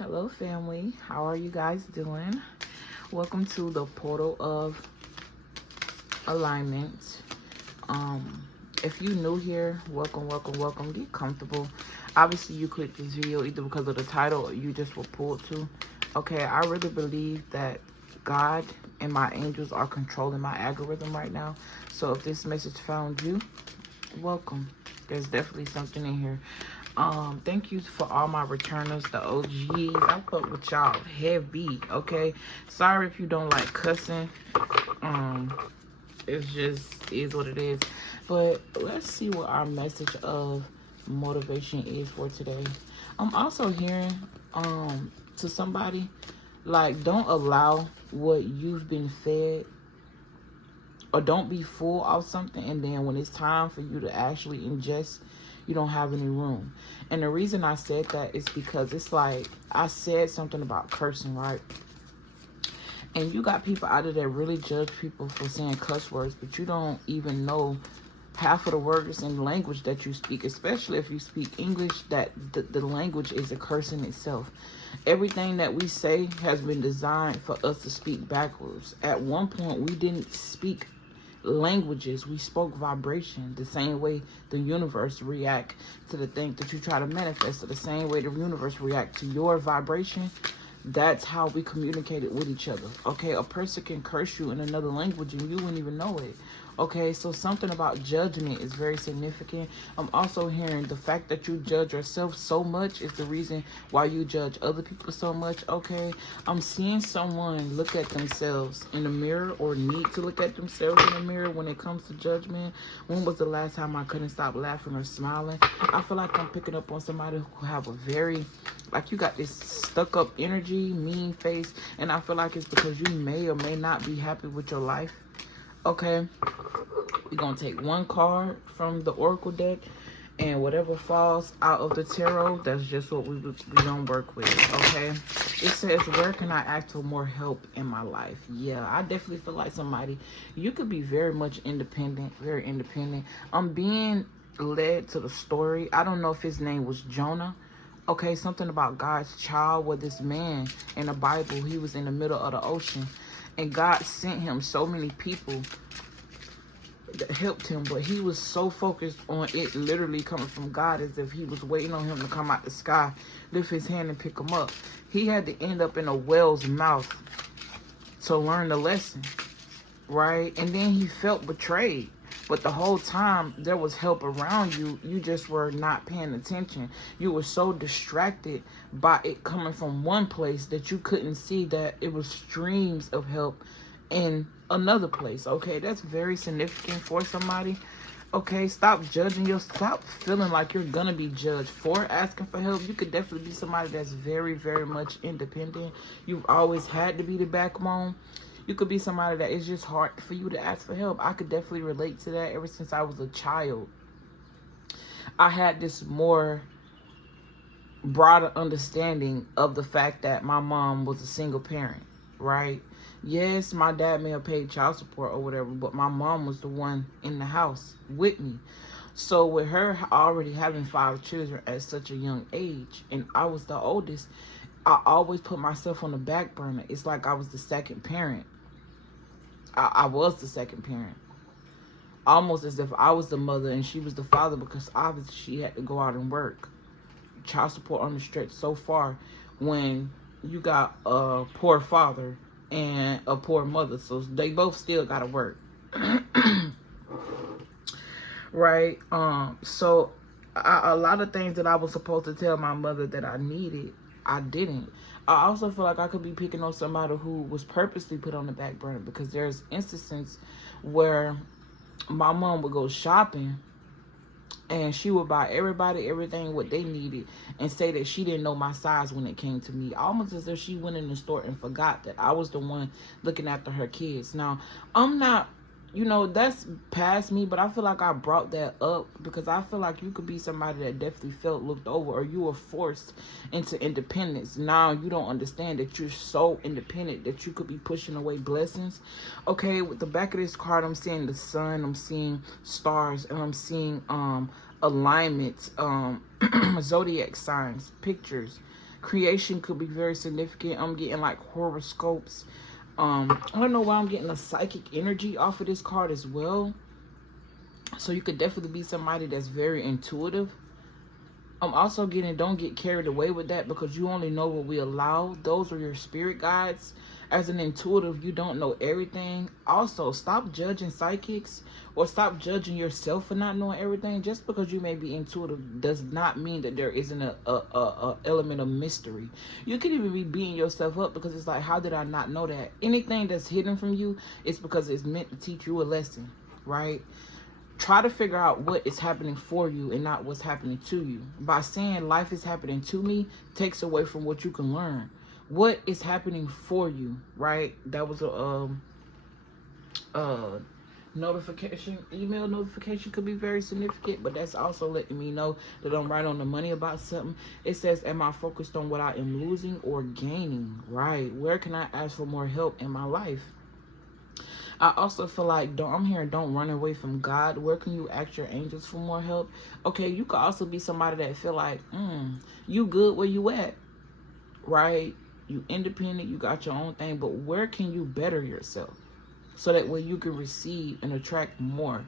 Hello family, how are you guys doing? Welcome to the portal of alignment. If you new here, welcome. Get comfortable. Obviously you clicked this video either because of the title or you just were pulled to. Okay, I really believe that God and my angels are controlling my algorithm right now. So if this message found you, welcome. There's definitely something in here. Thank you for all my returners, the OGs. I fuck with y'all heavy, okay? Sorry if you don't like cussing. It's just is what it is. But let's see what our message of motivation is for today. I'm also hearing to somebody, like, don't allow what you've been fed, or don't be full of something and then when it's time for you to actually ingest, you don't have any room. And the reason I said that is because it's like I said something about cursing, right? And you got people out of there really judge people for saying cuss words, but you don't even know half of the words in language that you speak, especially if you speak English, that the language is a curse in itself. Everything that we say has been designed for us to speak backwards. At one point, we didn't speak languages, we spoke vibration, the same way the universe react to the thing that you try to manifest, the same way the universe react to your vibration. That's how we communicated with each other. Okay, a person can curse you in another language and you wouldn't even know it. Okay, so something about judgment is very significant. I'm also hearing the fact that you judge yourself so much is the reason why you judge other people so much. Okay, I'm seeing someone look at themselves in the mirror, or need to look at themselves in the mirror when it comes to judgment. When was the last time I couldn't stop laughing or smiling? I feel like I'm picking up on somebody who have a very, like, you got this stuck up energy, mean face, and I feel like it's because you may or may not be happy with your life. Okay, we're gonna take one card from the oracle deck, and whatever falls out of the tarot, that's just what we gonna work with. Okay, it says, where can I ask for more help in my life? Yeah, I definitely feel like somebody, you could be very much independent, very independent. I'm being led to the story. I don't know if his name was Jonah. Okay, something about God's child, where this man in the Bible, he was in the middle of the ocean, and God sent him so many people that helped him, but he was so focused on it literally coming from God, as if he was waiting on him to come out the sky, lift his hand and pick him up. He had to end up in a whale's mouth to learn the lesson, right? And then he felt betrayed. But the whole time there was help around you, you just were not paying attention. You were so distracted by it coming from one place that you couldn't see that it was streams of help in another place. Okay, that's very significant for somebody. Okay, stop judging yourself. Stop feeling like you're gonna be judged for asking for help. You could definitely be somebody that's very, very much independent. You've always had to be the backbone. You could be somebody that is just hard for you to ask for help. I could definitely relate to that. Ever since I was a child, I had this more broader understanding of the fact that my mom was a single parent, right? Yes, my dad may have paid child support or whatever, but my mom was the one in the house with me. So with her already having 5 children at such a young age, and I was the oldest, I always put myself on the back burner. It's like I was the second parent. I was the second parent. Almost as if I was the mother and she was the father, because obviously she had to go out and work. Child support on the stretch so far when you got a poor father and a poor mother. So they both still got to work. Right? So a lot of things that I was supposed to tell my mother that I needed, I didn't. I also feel like I could be picking on somebody who was purposely put on the back burner, because there's instances where my mom would go shopping and she would buy everybody everything what they needed and say that she didn't know my size when it came to me, almost as if she went in the store and forgot that I was the one looking after her kids. Now, I'm not, that's past me, but I feel like I brought that up because I feel like you could be somebody that definitely felt looked over, or you were forced into independence. Now you don't understand that you're so independent that you could be pushing away blessings. Okay, with the back of this card, I'm seeing the sun, I'm seeing stars, and I'm seeing alignments, zodiac signs, pictures, Creation could be very significant. I'm getting like horoscopes. I don't know why I'm getting a psychic energy off of this card as well. So you could definitely be somebody that's very intuitive. I'm also getting, don't get carried away with that, because you only know what we allow. Those are your spirit guides. As an intuitive, you don't know everything. Also, stop judging psychics, or stop judging yourself for not knowing everything. Just because you may be intuitive does not mean that there isn't a element of mystery. You could even be beating yourself up because it's like, how did I not know that? Anything that's hidden from you, it's because it's meant to teach you a lesson, right? Try to figure out what is happening for you and not what's happening to you. By saying life is happening to me takes away from what you can learn. What is happening for you, right? That was a notification. Email notification could be very significant, but that's also letting me know that I'm right on the money about something. It says, am I focused on what I am losing or gaining, right? Where can I ask for more help in my life? I also feel like, I'm hearing, don't run away from God. Where can you ask your angels for more help? Okay, you could also be somebody that feel like, you good where you at, right? You independent, you got your own thing, but where can you better yourself so that way you can receive and attract more?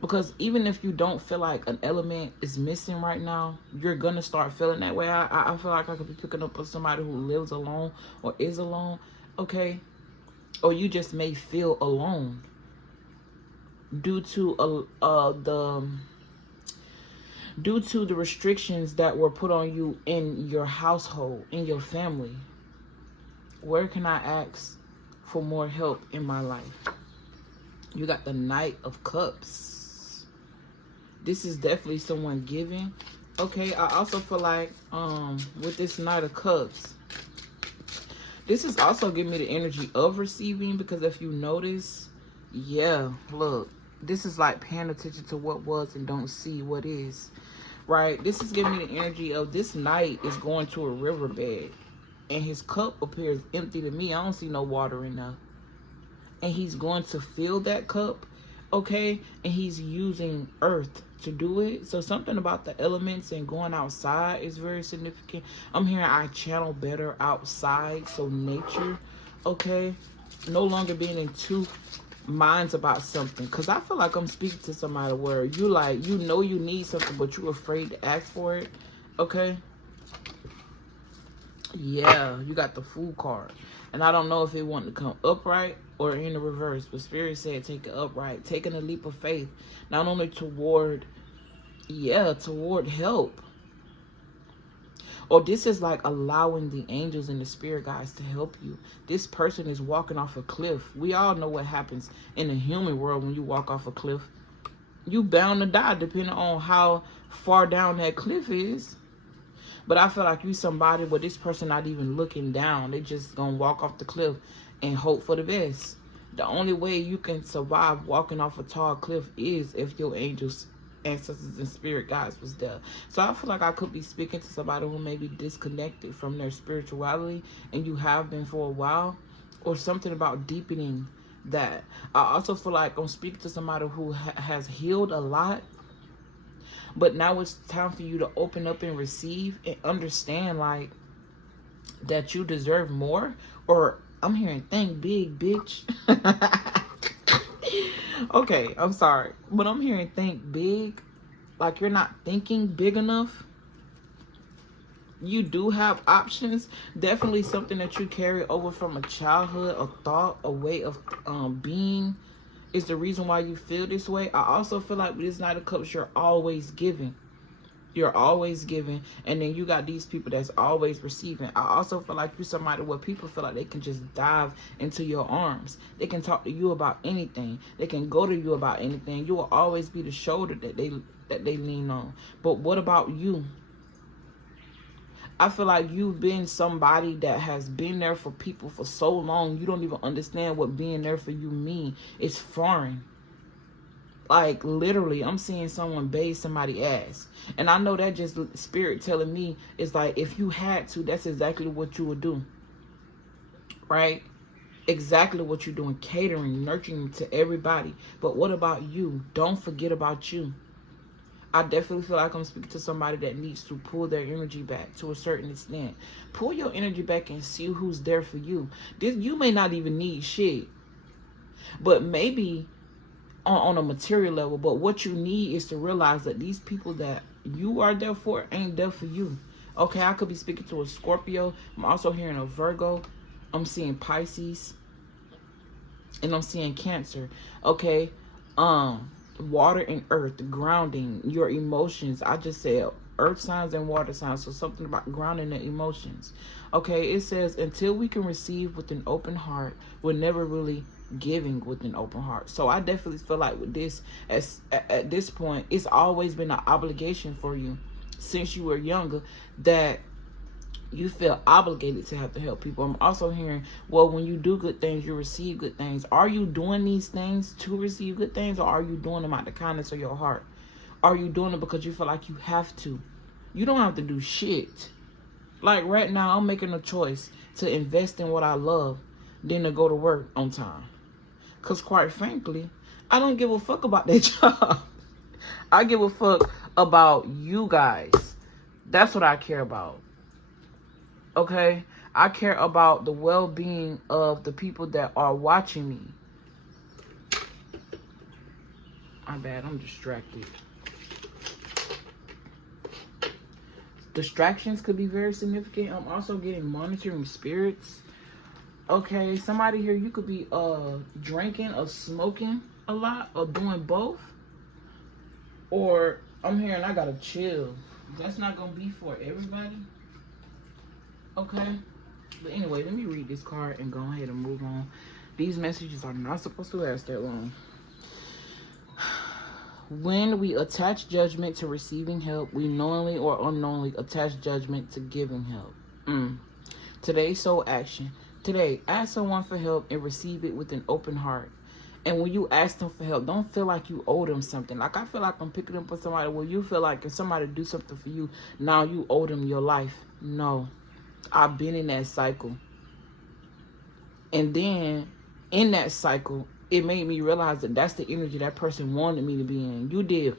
Because even if you don't feel like an element is missing right now, you're going to start feeling that way. I feel like I could be picking up with somebody who lives alone or is alone, okay? Or you just may feel alone due to the restrictions that were put on you in your household, in your family. Where can I ask for more help in my life? You got the Knight of Cups. This is definitely someone giving. Okay, I also feel like with this Knight of Cups, this is also giving me the energy of receiving, because if you notice, yeah, look, this is like paying attention to what was and don't see what is, right? This is giving me the energy of this knight is going to a riverbed, and his cup appears empty to me. I don't see no water in there. And he's going to fill that cup, okay? And he's using earth to do it. So something about the elements and going outside is very significant. I'm hearing I channel better outside, so nature, okay? No longer being in two minds about something, because I feel like I'm speaking to somebody where you like, you know you need something, but you're afraid to ask for it, okay? Yeah, you got the Fool card. And I don't know if it wanted to come upright or in the reverse, but Spirit said take it upright, taking a leap of faith, not only toward help. Or this is like allowing the angels and the spirit guides to help you. This person is walking off a cliff. We all know what happens in the human world when you walk off a cliff. You bound to die depending on how far down that cliff is. But I feel like you somebody where this person not even looking down. They just gonna walk off the cliff and hope for the best. The only way you can survive walking off a tall cliff is if your angels, ancestors, and spirit guides was there. So I feel like I could be speaking to somebody who may be disconnected from their spirituality, and you have been for a while, or something about deepening that. I also feel like I'm speaking to somebody who has healed a lot, but now it's time for you to open up and receive and understand, like, that you deserve more. Or I'm hearing, think big, bitch. Okay, I'm sorry. But I'm hearing think big. Like you're not thinking big enough. You do have options. Definitely something that you carry over from a childhood, a thought, a way of being is the reason why you feel this way. I also feel like with this Knight of Cups, you're always giving. You're always giving. And then you got these people that's always receiving. I also feel like you're somebody where people feel like they can just dive into your arms. They can talk to you about anything. They can go to you about anything. You will always be the shoulder that they lean on. But what about you? I feel like you've been somebody that has been there for people for so long, you don't even understand what being there for you mean. It's foreign. Like, literally, I'm seeing someone bathe somebody's ass. And I know that just spirit telling me, it's like, if you had to, that's exactly what you would do. Right? Exactly what you're doing. Catering, nurturing to everybody. But what about you? Don't forget about you. I definitely feel like I'm speaking to somebody that needs to pull their energy back to a certain extent. Pull your energy back and see who's there for you. You may not even need shit, but maybe on a material level. But what you need is to realize that these people that you are there for ain't there for you. Okay, I could be speaking to a Scorpio. I'm also hearing a Virgo. I'm seeing Pisces. And I'm seeing Cancer. Okay, water and earth, grounding your emotions. I just said earth signs and water signs, so something about grounding the emotions. Okay, it says until we can receive with an open heart, we're never really giving with an open heart. So I definitely feel like with this, at this point, it's always been an obligation for you since you were younger that you feel obligated to have to help people. I'm also hearing, well, when you do good things, you receive good things. Are you doing these things to receive good things, or are you doing them out the kindness of your heart? Are you doing it because you feel like you have to? You don't have to do shit. Like right now, I'm making a choice to invest in what I love than to go to work on time. Because quite frankly, I don't give a fuck about that job. I give a fuck about you guys. That's what I care about. Okay, I care about the well-being of the people that are watching me. My bad, I'm distracted. Distractions could be very significant. I'm also getting monitoring spirits. Okay, somebody here, you could be drinking or smoking a lot or doing both. Or I'm hearing I gotta chill. That's not gonna be for everybody. Okay, but anyway, let me read this card and go ahead and move on. These messages are not supposed to last that long. When we attach judgment to receiving help, we knowingly or unknowingly attach judgment to giving help. Today's soul action. Today, ask someone for help and receive it with an open heart. And when you ask them for help, don't feel like you owe them something. Like I feel like I'm picking up with somebody where you feel like if somebody do something for you, now you owe them your life. No. I've been in that cycle. And then in that cycle, it made me realize that that's the energy that person wanted me to be in. You did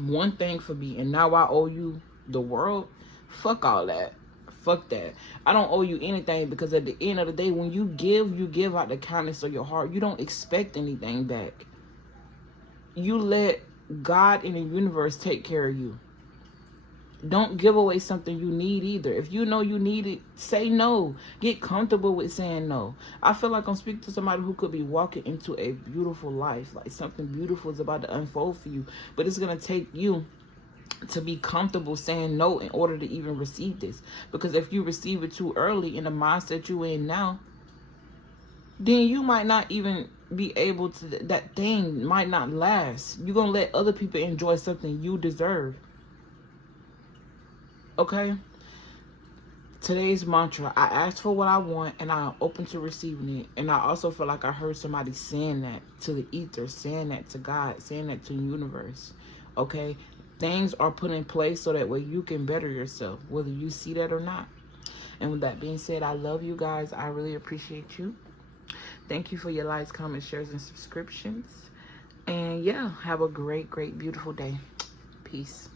one thing for me and now I owe you the world. Fuck all that. Fuck that. I don't owe you anything, because at the end of the day, when you give out the kindness of your heart. You don't expect anything back. You let God in the universe take care of you. Don't give away something you need either. If you know you need it, say no. Get comfortable with saying no. I feel like I'm speaking to somebody who could be walking into a beautiful life. Like something beautiful is about to unfold for you. But it's going to take you to be comfortable saying no in order to even receive this. Because if you receive it too early in the mindset you're in now, then you might not even be able to, that thing might not last. You're going to let other people enjoy something you deserve. Okay, today's mantra: I ask for what I want and I'm open to receiving it. And I also feel like I heard somebody saying that to the ether, saying that to God, saying that to the universe. Okay, things are put in place so that way you can better yourself, whether you see that or not. And with that being said, I love you guys. I really appreciate you. Thank you for your likes, comments, shares, and subscriptions. And yeah, have a great, great, beautiful day. Peace.